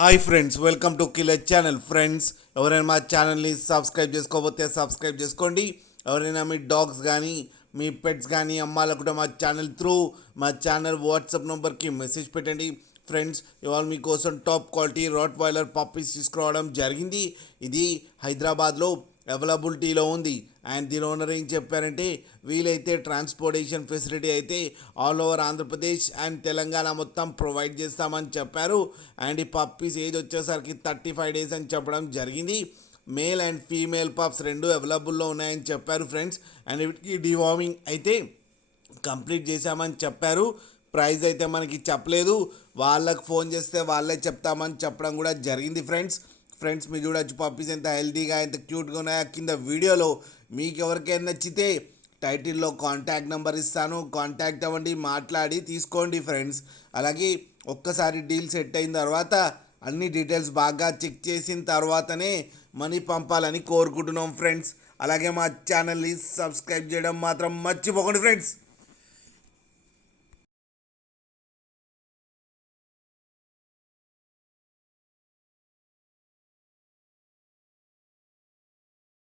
Hi friends, welcome to killer channel. Friends, ఎవరైనా మా ఛానల్ని సబ్స్క్రైబ్ చేసుకోకపోతే సబ్స్క్రైబ్ చేసుకోండి. ఎవరైనా మీ డాగ్స్ కానీ మీ పెట్స్ కానీ అమ్మాలనుకుంటే మా ఛానల్ త్రూ మా ఛానల్ వాట్సాప్ నెంబర్కి మెసేజ్ పెట్టండి. ఫ్రెండ్స్, ఇవాళ మీకోసం టాప్ క్వాలిటీ రాట్ వైలర్ పప్పీస్ తీసుకురావడం జరిగింది. ఇది హైదరాబాద్లో అవైలబిలిటీలో ఉంది. అండ్ దీని ఓనర్ ఏం చెప్పారంటే, వీలైతే ట్రాన్స్పోర్టేషన్ ఫెసిలిటీ అయితే all over Andhra Pradesh and Telangana మొత్తం ప్రొవైడ్ చేస్తామని చెప్పారు. అండ్ ఈ పప్పీస్ ఏజ్ వచ్చేసరికి 35 డేస్ అని చెప్పడం జరిగింది. మేల్ అండ్ ఫీమేల్ పప్స్ రెండు అవైలబుల్లో ఉన్నాయని చెప్పారు ఫ్రెండ్స్. అండ్ వీటికి డివార్మింగ్ అయితే కంప్లీట్ చేశామని చెప్పారు. ప్రైస్ అయితే మనకి చెప్పలేదు, వాళ్ళకి ఫోన్ చేస్తే వాళ్ళే చెప్తామని చెప్పడం కూడా జరిగింది ఫ్రెండ్స్ మీరు చూడొచ్చు పప్పీస్ ఎంత హెల్తీగా ఎంత క్యూట్గా ఉన్నాయో. కింద వీడియోలో మీకు ఎవరికైనా నచ్చితే టైటిల్లో కాంటాక్ట్ నెంబర్ ఇస్తాను, కాంటాక్ట్ అవ్వండి, మాట్లాడి తీసుకోండి ఫ్రెండ్స్. అలాగే ఒక్కసారి డీల్ సెట్ అయిన తర్వాత అన్ని డీటెయిల్స్ బాగా చెక్ చేసిన తర్వాతనే మనీ పంపాలని కోరుకుంటున్నాం ఫ్రెండ్స్. అలాగే మా ఛానల్ని సబ్స్క్రైబ్ చేయడం మాత్రం మర్చిపోకండి ఫ్రెండ్స్.